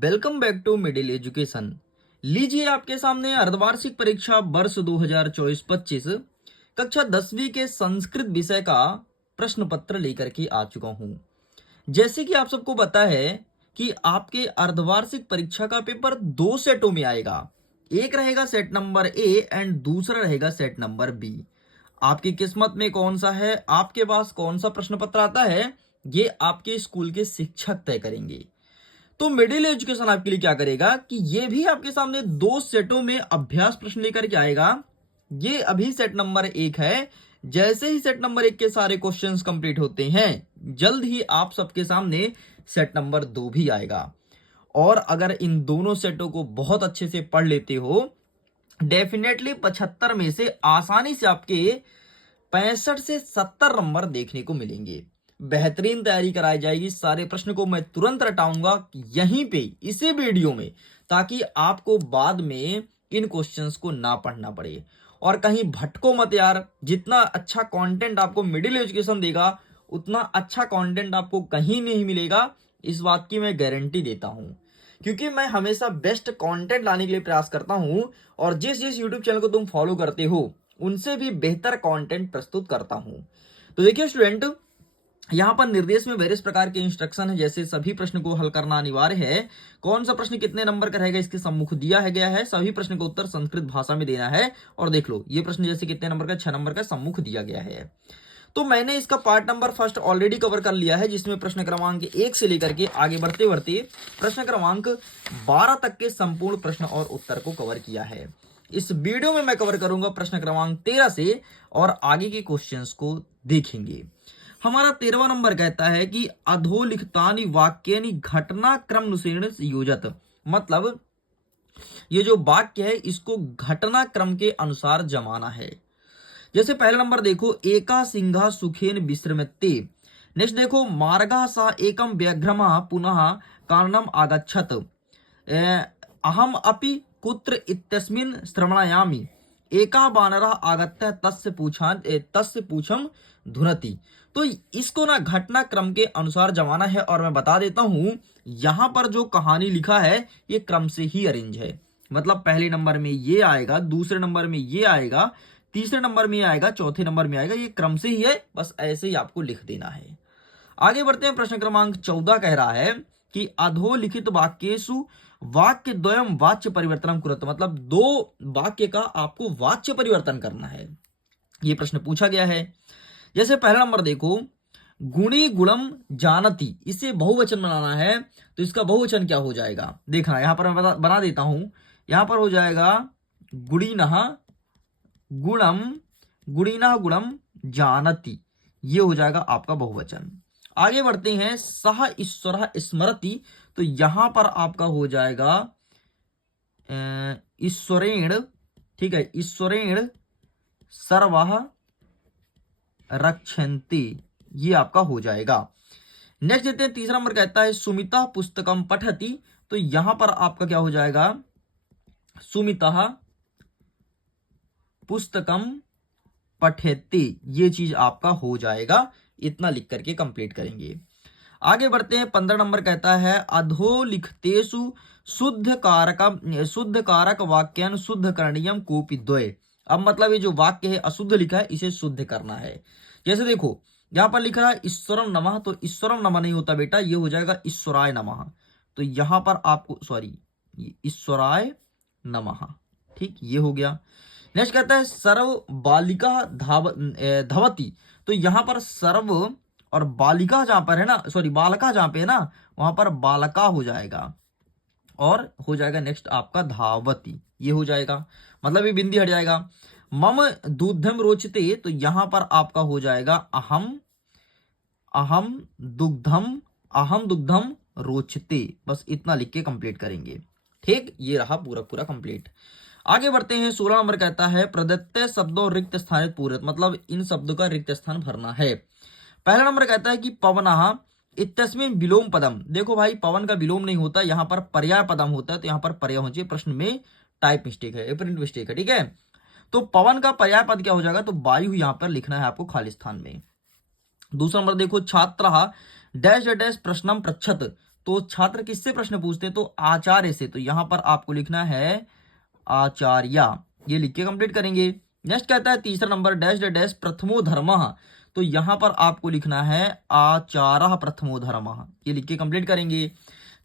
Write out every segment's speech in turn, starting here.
Welcome back to middle education. लीजिए आपके सामने अर्धवार्षिक परीक्षा वर्ष 2024-25 कक्षा 10वीं के संस्कृत विषय का प्रश्न पत्र लेकर के आ चुका हूं। जैसे कि आप सबको पता है कि आपके अर्धवार्षिक परीक्षा का पेपर दो सेटों में आएगा। एक रहेगा सेट नंबर ए एंड दूसरा रहेगा सेट नंबर बी। आपकी किस्मत में कौन सा है, आपके पास कौन सा प्रश्न पत्र आता है, ये आपके स्कूल के शिक्षक तय करेंगे। तो मिडिल एजुकेशन आपके लिए क्या करेगा कि ये भी आपके सामने दो सेटों में अभ्यास प्रश्न लेकर के आएगा। ये अभी सेट नंबर 1 है। जैसे ही सेट नंबर 1 के सारे क्वेश्चंस कंप्लीट होते हैं, जल्द ही आप सबके सामने सेट नंबर 2 भी आएगा। और अगर इन दोनों सेटों को बहुत अच्छे से पढ़ लेते हो, डेफिनेटली 75 में से आसानी से आपके 65 से 70 नंबर देखने को मिलेंगे। बेहतरीन तैयारी कराई जाएगी। सारे प्रश्न को मैं तुरंत रटाऊंगा यहीं पे इसी वीडियो में, ताकि आपको बाद में इन क्वेश्चंस को ना पढ़ना पड़े। और कहीं भटको मत यार। जितना अच्छा कंटेंट आपको मिडिल एजुकेशन देगा, उतना अच्छा कंटेंट आपको कहीं नहीं मिलेगा। इस बात की मैं गारंटी देता हूं, क्योंकि मैं हमेशा बेस्ट कंटेंट लाने के लिए प्रयास करता हूं। और जिस जिस यूट्यूब चैनल को तुम फॉलो करते हो, उनसे भी बेहतर कंटेंट प्रस्तुत करता हूं। तो देखिए स्टूडेंट, यहाँ पर निर्देश में वेरियस प्रकार के इंस्ट्रक्शन है। जैसे सभी प्रश्न को हल करना अनिवार्य है। कौन सा प्रश्न कितने नंबर का रहेगा, इसके सम्मुख दिया है गया है। सभी प्रश्न का उत्तर संस्कृत भाषा में देना है। और देख लो, ये प्रश्न जैसे कितने नंबर का, 6 नंबर का सम्मुख दिया गया है। तो मैंने इसका part number first already cover कर लिया है, जिसमें प्रश्न क्रमांक 1 से लेकर के आगे बढ़ते बढ़ते प्रश्न क्रमांक 12 तक के संपूर्ण प्रश्न और उत्तर को कवर किया है। इस वीडियो में मैं कवर करूंगा प्रश्न क्रमांक 13 से, और आगे के क्वेश्चंस को देखेंगे। हमारा 13वां नंबर कहता है कि अधोलिखितानि वाक्यानि घटनाक्रमानुसारेण योजत। मतलब ये जो वाक्य है, इसको घटनाक्रम के अनुसार जमाना है। जैसे पहला नंबर देखो, एका सिंहा सुखेन विश्रमते। नेक्स्ट देखो, मार्गः सा एकम व्याघ्रमः पुनः काननम आगच्छत। अहम अपि कुत्र इत्यस्मिन् श्रवणायामि। एका वानरः आगत्य तस्य पूछम धुनति। तो इसको ना घटनाक्रम के अनुसार जमाना है। और मैं बता देता हूं, यहां पर जो कहानी लिखा है, ये क्रम से ही अरेंज है। मतलब पहले नंबर में ये आएगा, दूसरे नंबर में ये आएगा, तीसरे नंबर में आएगा, चौथे नंबर में आएगा। ये क्रम से ही है, बस ऐसे ही आपको लिख देना है। आगे बढ़ते हैं। प्रश्न क्रमांक 14 कह रहा है कि अधोलिखित वाक्येषु वाक्य द्वयम वाच्य परिवर्तनम कुरुत। मतलब दो वाक्य का आपको वाच्य परिवर्तन करना है। ये प्रश्न पूछा गया है। जैसे पहला नंबर देखो, गुणी गुणम जानती, इसे बहुवचन बनाना है। तो इसका बहुवचन क्या हो जाएगा, देखना। यहां पर मैं बना देता हूं। यहां पर हो जाएगा गुणिनः गुणम, गुणिनः गुणम जानती। ये हो जाएगा आपका बहुवचन। आगे बढ़ते हैं। सह ईश्वरः स्मरति। तो यहां पर आपका हो जाएगा ईश्वरेण। ठीक है, ईश्वरेण सर्वः रक्षन्ति, ये आपका हो जाएगा। नेक्स्ट देते हैं। तीसरा नंबर कहता है सुमिता पुस्तकम पठति। तो यहां पर आपका क्या हो जाएगा, सुमिता पुस्तकम पठेति, ये चीज आपका हो जाएगा। इतना लिख करके कंप्लीट करेंगे। आगे बढ़ते हैं। 15 नंबर कहता है अधोलिखितेषु शुद्ध कारक वाक्यान शुद्ध करणीयम कोपि द्वय। अब मतलब ये जो वाक्य है अशुद्ध लिखा है, इसे शुद्ध करना है। जैसे देखो, यहां पर लिख रहा है ईश्वरम नमः। तो ईश्वरम नमः नहीं होता बेटा, ये हो जाएगा ईश्वराय नमः। तो यहां पर आपको ईश्वराय नमः। ठीक, ये हो गया। नेक्स्ट कहता है सर्व बालिका धवती। तो यहां पर सर्व और बालिका जहां पर है ना, बालका जहां पे है ना, वहां पर बालका हो जाएगा। और हो जाएगा नेक्स्ट आपका धावती, ये हो जाएगा। मतलब ये बिंदी हट जाएगा। मम दूधम रोचते। तो यहां पर आपका हो जाएगा अहम दुग्धम रोचते। बस इतना लिख के कंप्लीट करेंगे। ठीक, ये रहा पूरा पूरा कंप्लीट। आगे बढ़ते हैं। 16 नंबर कहता है प्रदत्त शब्दों रिक्त स्थानित पूरक। मतलब इन शब्दों का रिक्त स्थान भरना है। पहला नंबर कहता है कि पवनः इत्यस्मिन् विलोम पदम। देखो भाई, पवन का विलोम नहीं होता, यहां पर पर्याय पदम होता है। तो यहां पर पर्याय होना चाहिए। प्रश्न में टाइप मिस्टेक है, प्रिंट मिस्टेक है। ठीक है, तो पवन का पर्याय पद क्या हो जाएगा, तो वायु यहां पर लिखना है आपको खाली स्थान में। दूसरा नंबर देखो, छात्र डैश डैश प्रश्नम पृच्छत। तो छात्र किससे प्रश्न पूछते हैं? तो आचार्य से। तो यहां पर आपको लिखना है आचार्य, ये लिख के कंप्लीट करेंगे। नेक्स्ट कहता है तीसरा नंबर डैश डैश प्रथमो धर्मः, तो यहां पर आपको लिखना है आचार्य प्रथमो धर्मः, ये लिख के कंप्लीट करेंगे।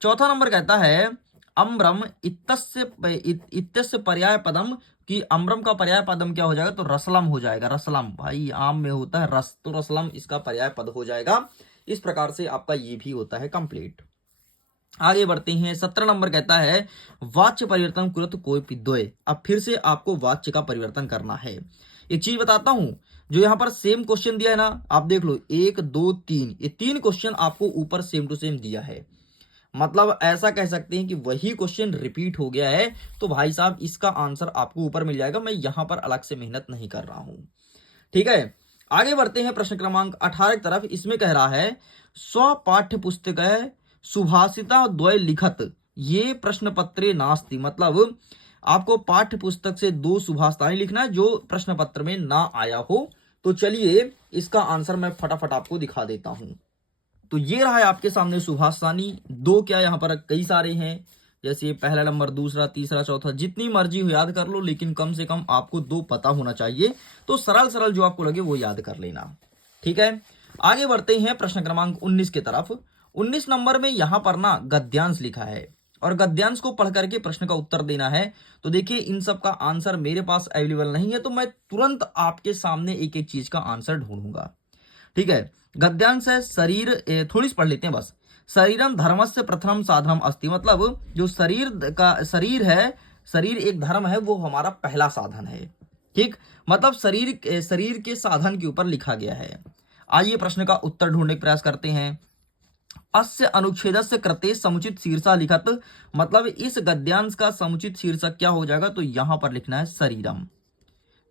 चौथा नंबर कहता है अम्रम इत्यस्य पर्याय पदम, कि अम्रम का पर्याय पदम क्या हो जाएगा? तो रसलम हो जाएगा। रसलम, भाई आम में होता है रस, तो रसलम इसका पर्याय पद हो जाएगा। इस प्रकार से आपका ये भी होता है कंप्लीट। आगे बढ़ते हैं। 17 नंबर कहता है वाच्य परिवर्तन कुरत कोई पिद्वय। अब फिर से आपको वाच्य का परिवर्तन करना है। एक चीज बताता हूं, जो यहां पर सेम क्वेश्चन दिया है ना, आप देख लो 1 2 3, ये 3 क्वेश्चन आपको ऊपर सेम टू सेम दिया है। मतलब ऐसा कह सकते हैं कि वही क्वेश्चन रिपीट हो गया है। तो भाई साहब इसका आंसर आपको ऊपर मिल जाएगा, मैं यहां पर अलग से मेहनत नहीं कर रहा हूं। ठीक है, आगे बढ़ते हैं प्रश्न क्रमांक 18 की तरफ। इसमें कह रहा है स्व पाठ्य पुस्तक सुभाषिता द्वय लिखत, ये प्रश्न पत्रे नास्ति। मतलब आपको पाठ्य पुस्तक से 2 सुभाषिताएं लिखना है जो प्रश्न पत्र में ना आया हो। तो चलिए इसका आंसर मैं फटाफट आपको दिखा देता हूं। तो ये रहा है आपके सामने सुभाषितानी। 2 क्या, यहाँ पर कई सारे हैं, जैसे पहला नंबर, दूसरा, तीसरा, चौथा, जितनी मर्जी हो याद कर लो, लेकिन कम से कम आपको 2 पता होना चाहिए। तो सरल सरल जो आपको लगे वो याद कर लेना। ठीक है, आगे बढ़ते हैं प्रश्न क्रमांक 19 की तरफ। 19 नंबर में यहां पर ना गद्यांश लिखा है और गद्यांश को पढ़ करके प्रश्न का उत्तर देना है। तो देखिए इन सब का आंसर मेरे पास अवेलेबल नहीं है, तो मैं तुरंत आपके सामने एक एक चीज का आंसर ढूंढूंगा। ठीक है, गद्यांश है शरीर, थोड़ी सी पढ़ लेते हैं बस। शरीरम धर्मस्य प्रथम साधनम अस्ति, मतलब जो शरीर है, शरीर एक धर्म है, वो हमारा पहला साधन है। ठीक, मतलब शरीर के साधन के ऊपर लिखा गया है। आइए प्रश्न का उत्तर ढूंढने का प्रयास करते हैं। अस्य अनुच्छेदस्य कृते समुचित शीर्षक लिखत, मतलब इस गद्यांश का समुचित शीर्षक क्या हो जाएगा? तो यहां पर लिखना है शरीरम।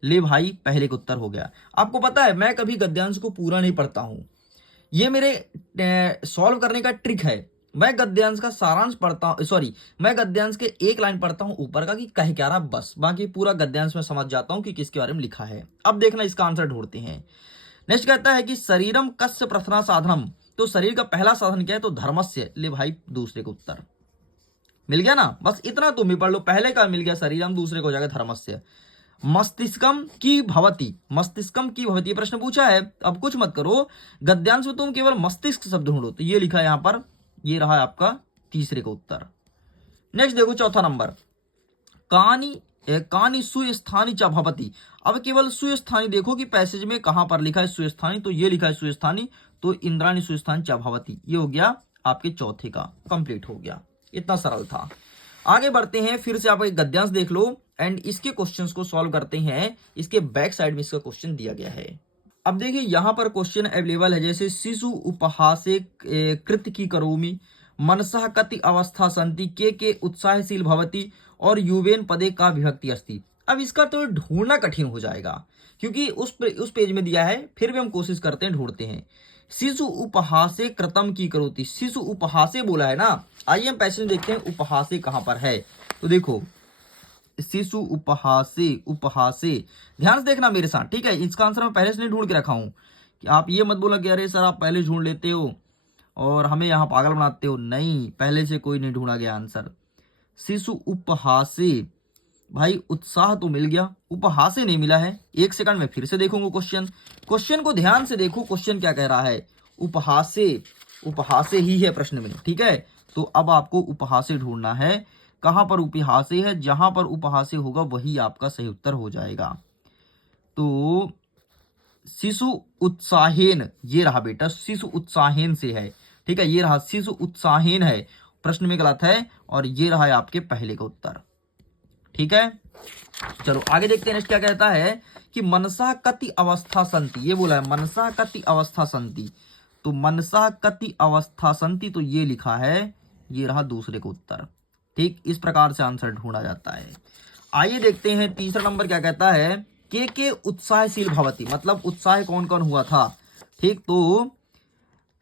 ले भाई, पहले का उत्तर हो गया। आपको पता है मैं कभी गद्यांश को पूरा नहीं पढ़ता हूं, ये मेरे सॉल्व करने का ट्रिक है। मैं गद्यांश का सारांश पढ़ता हूं, सॉरी, मैं गद्यांश के एक लाइन पढ़ता हूं ऊपर का कि कह क्या रहा, बस बाकी पूरा गद्यांश में समझ जाता हूं कि किसके बारे में लिखा है। अब देखना इसका आंसर ढूंढते हैं। नेक्स्ट कहता है कि शरीरम कस्य प्रथमा साधनम, तो शरीर का पहला साधन क्या है? तो धर्मस्य। ले भाई, दूसरे का उत्तर मिल गया ना, बस इतना तुम भी पढ़ लो। पहले का मिल गया शरीरम, दूसरे को हो जाएगा धर्मस्य। मस्तिष्कम की भवती, मस्तिष्कम की भवती प्रश्न पूछा है। अब कुछ मत करो, गद्यांश में तुम केवल मस्तिष्क शब्द ढूंढो। तो ये लिखा है यहां पर, ये रहा है आपका तीसरे का उत्तर। नेक्स्ट देखो चौथा नंबर, कानी सुस्थानी च भवती। अब केवल सुस्थानी देखो कि पैसेज में कहां पर लिखा है सुस्थानी, तो ये लिखा है सुस्थानी, तो इंद्राणी सुस्थानी च भवती, ये हो गया आपके चौथे का, कंप्लीट हो गया। इतना सरल था। आगे बढ़ते हैं, फिर से आप एक गद्यांश देख लो एंड इसके क्वेश्चंस को सॉल्व करते हैं। इसके बैक साइड में इसका क्वेश्चन दिया गया है। अब देखिए यहां पर क्वेश्चन अवेलेबल है, जैसे शिशु उपहासे कृत की करोमि, मनसः कति अवस्था संति, के उत्साहशील भवती और युवेन पदे का विभक्ति अस्ति। अब इसका तो ढूंढना कठिन हो जाएगा क्योंकि उस पेज में दिया है, फिर भी हम कोशिश करते हैं, ढूंढते हैं। शिशु उपहासे कृतम की करोति, शिशु उपहासे बोला है ना। आइए हम पैसेज देखते हैं उपहासे कहां पर है। तो देखो शिशु उपहासे, उपहासे, ध्यान से देखना मेरे साथ, ठीक है। इसका आंसर मैं पहले से नहीं ढूंढ के रखा हूं, कि आप ये मत बोला कि अरे सर आप पहले ढूंढ लेते हो और हमें यहाँ पागल बनाते हो। नहीं, पहले से कोई नहीं ढूंढा गया आंसर। शिशु उपहासे, भाई उत्साह तो मिल गया, उपहासे नहीं मिला है। एक सेकंड में फिर से देखूंगा क्वेश्चन को ध्यान से देखो, क्वेश्चन क्या कह रहा है। उपहासे, उपहासे ही है प्रश्न में, ठीक है। तो अब आपको उपहासे ढूंढना है। कहां पर उपहासे है? जहां पर उपहासे होगा वही आपका सही उत्तर हो जाएगा। तो शिशु उत्साहेन, ये रहा बेटा, शिशु उत्साहेन से है, ठीक है। ये रहा शिशु उत्साहेन है, प्रश्न में गलत है, और ये रहा है आपके पहले का उत्तर, ठीक है। चलो आगे देखते हैं, क्या कहता है कि मनसा कति अवस्था संति, ये बोला है मनसा कति अवस्था संति। तो मनसा कति अवस्था संति, तो ये लिखा है, ये रहा दूसरे का उत्तर, ठीक। इस प्रकार से आंसर ढूंढा जाता है। आइए देखते हैं तीसरा नंबर क्या कहता है, के उत्साहशील भवती, मतलब उत्साह कौन कौन हुआ था, ठीक। तो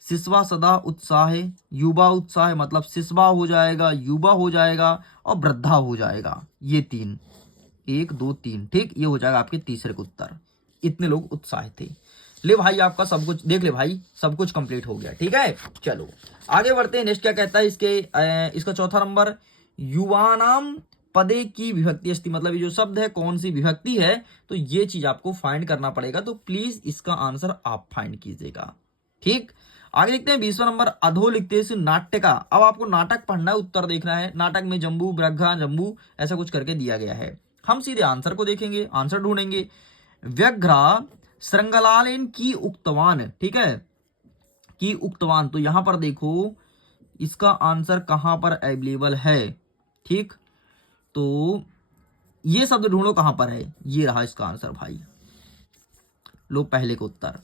शिशवा सदा उत्साह, युवा उत्साह, मतलब शिशवा हो जाएगा, युवा हो जाएगा और वृद्धा हो जाएगा। ये 3, 1 2 3, ठीक, ये हो जाएगा आपके तीसरे का उत्तर। इतने लोग उत्साह थे। ले भाई आपका सब कुछ देख ले भाई, सब कुछ कंप्लीट हो गया। ठीक है, चलो आगे बढ़ते हैं। नेक्स्ट क्या कहता है इसका चौथा नंबर, युवानाम पदे की विभक्ति अस्ति, मतलब ये जो शब्द है कौन सी विभक्ति है, तो ये चीज आपको फाइंड करना पड़ेगा। तो प्लीज इसका आंसर आप फाइंड कीजिएगा। ठीक, आगे देखते हैं 20वां नंबर, अधो लिखते हैं नाट्य का। अब आपको नाटक पढ़ना है, उत्तर देखना है। नाटक में जम्बू ब्रघ्घा जम्बू ऐसा कुछ करके दिया गया है। हम सीधे आंसर को देखेंगे, आंसर ढूंढेंगे। व्यग्रा श्रृंगलालेन की उक्तवान, ठीक है, की उक्तवान, तो यहां पर देखो इसका आंसर कहां पर अवेलेबल है। ठीक, तो ये शब्द ढूंढो कहां पर है, ये रहा इसका आंसर भाई, लो पहले का उत्तर।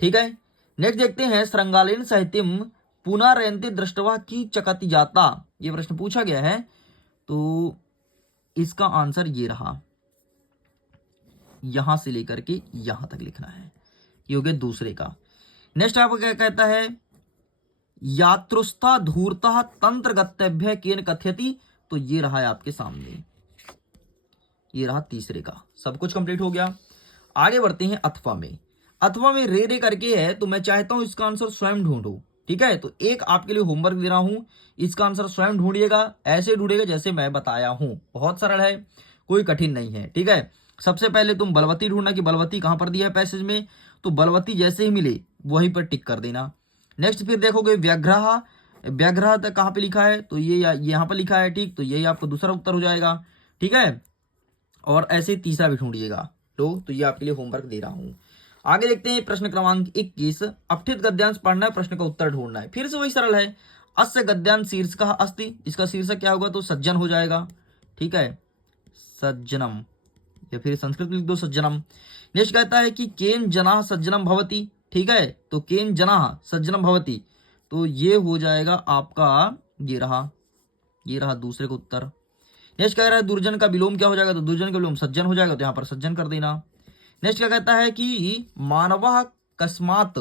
ठीक है, नेक्स्ट देखते हैं, श्रृंगालेन साहित्यम पुनरयन्ते दृष्टवा की चकति जाता, ये प्रश्न पूछा गया है। तो इसका आंसर ये रहा, यहां से लेकर के यहां तक लिखना है, ये हो गया दूसरे का। नेक्स्ट आपको क्या कहता है, यात्रुस्था धूर्ता तंत्र गत्यभ्य केन कथयति, तो ये रहा है आपके सामने, ये रहा तीसरे का। सब कुछ कंप्लीट हो गया। आगे बढ़ते हैं अथवा में। अथवा में रे करके है, तो मैं चाहता हूं इसका आंसर स्वयं ढूंढो। ठीक है, तो एक आपके लिए होमवर्क दे रहा हूं, इसका आंसर स्वयं ढूंढिएगा, ऐसे ढूंढिएगा जैसे मैं बताया हूं। बहुत सरल है, कोई कठिन नहीं है। ठीक है, सबसे पहले तुम बलवती ढूंढना कि बलवती कहां पर दिया है पैसेज में, तो बलवती जैसे ही मिले वहीं पर टिक कर देना। नेक्स्ट फिर देखोगे व्याघ्रह, व्याघ्रह तक कहां पे लिखा है, तो ये यहां पर लिखा है। ठीक, तो यही आपको दूसरा उत्तर हो जाएगा। ठीक है, और ऐसे तीसरा भी ढूंढिएगा। तो ये आपके लिए होमवर्क दे रहा हूं। आगे देखते हैं प्रश्न क्रमांक 21, अपठित गद्यांश पढ़ना है, प्रश्न का उत्तर ढूंढना है। फिर से वही सरल है, अस्य गद्यांश शीर्षकः अस्ति, इसका शीर्षक क्या होगा, तो सज्जन हो जाएगा। ठीक है, सज्जनम, या फिर संस्कृत में लिख दो सज्जनम। नेक्स्ट कहता है कि केन जनाः सज्जनम भवति। ठीक है, तो केन जनाः सज्जनम भवति, तो ये हो जाएगा आपका, ये रहा दूसरे का उत्तर। नेक्स्ट कह रहा है दुर्जन का विलोम क्या हो जाएगा, तो दुर्जन का विलोम सज्जन हो जाएगा, तो यहाँ पर सज्जन कर देना। नेक्स्ट क्या कहता है कि मानवः कस्मात्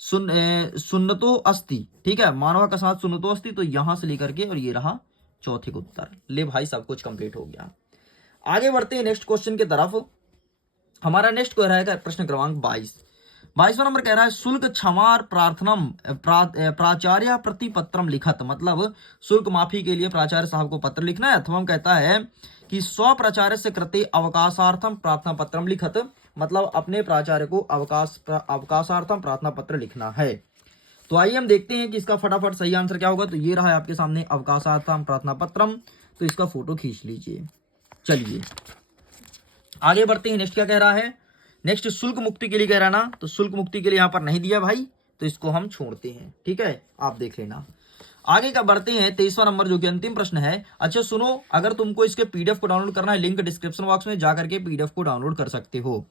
सुन्नतो अस्ति। ठीक है, मानवः कस्मात् सुन्नतो अस्ति, तो यहां से लेकर के और ये रहा चौथे का उत्तर। ले भाई सब कुछ कंप्लीट हो गया। आगे बढ़ते हैं नेक्स्ट क्वेश्चन की तरफ। हमारा नेक्स्ट कह रहा है प्रश्न क्रमांक 22वां नंबर कह रहा है, शुल्क क्षमार प्रार्थनम प्राचार्य प्रति पत्रम लिखत, मतलब शुल्क माफी के लिए प्राचार्य साहब को पत्र लिखना है। अथवा कहता है कि स्व प्राचार्य से कृते अवकाशार्थम प्रार्थना पत्रम लिखत, मतलब अपने प्राचार्य को अवकाशार्थम प्रार्थना पत्र लिखना है। तो आइए हम देखते हैं कि इसका फटाफट सही आंसर क्या होगा। तो ये रहा है आपके सामने अवकाशार्थम प्रार्थना पत्रम, तो इसका फोटो खींच लीजिए। चलिए आगे बढ़ते हैं। नेक्स्ट क्या कह रहा है, नेक्स्ट शुल्क मुक्ति के लिए कह रहा है ना, तो शुल्क मुक्ति के लिए यहां पर नहीं दिया भाई, तो इसको हम छोड़ते हैं। ठीक है, आप देख लेना। आगे का बढ़ते हैं 23वां नंबर, जो कि अंतिम प्रश्न है। अच्छा सुनो, अगर तुमको इसके पीडीएफ को डाउनलोड करना है, लिंक डिस्क्रिप्शन बॉक्स में जाकर के पीडीएफ को डाउनलोड कर सकते हो।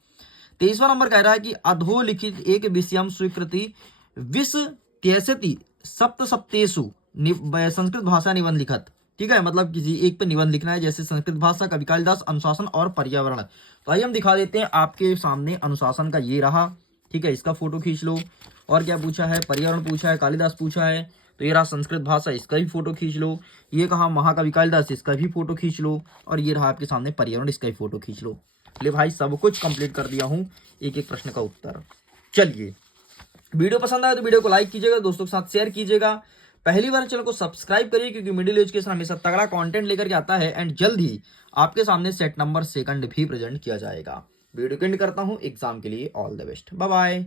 23वां नंबर कह रहा है कि अधोलिखित एक विषयम स्वीकृति विश त्यसति सप्तसप्तेषु संस्कृत भाषा निबंध लिखत। ठीक है, मतलब किसी एक पे निबंध लिखना है, जैसे संस्कृत भाषा, कवि कालिदास, अनुशासन और पर्यावरण। तो आइए हम दिखा देते हैं आपके सामने अनुशासन का, ये रहा। ठीक है, इसका फोटो खींच लो। और क्या पूछा है, पर्यावरण पूछा है, कालिदास पूछा है, तो ये रहा संस्कृत भाषा, इसका भी फोटो खींच लो। ये कहा महाकवि कालिदास, इसका भी फोटो खींच लो। और ये रहा आपके सामने पर्यावरण, इसका भी फोटो खींच लो। ले भाई सब कुछ कंप्लीट कर दिया हूं, एक एक प्रश्न का उत्तर। चलिए, वीडियो पसंद आए तो वीडियो को लाइक कीजिएगा, दोस्तों के साथ शेयर कीजिएगा। पहली बार चैनल को सब्सक्राइब करिए, क्योंकि मिडिल एजुकेशन हमेशा तगड़ा कंटेंट लेकर के आता है। एंड जल्द ही आपके सामने सेट नंबर 2 भी प्रेजेंट किया जाएगा। वीडियो को एंड करता हूं, एग्जाम के लिए all the best, bye bye.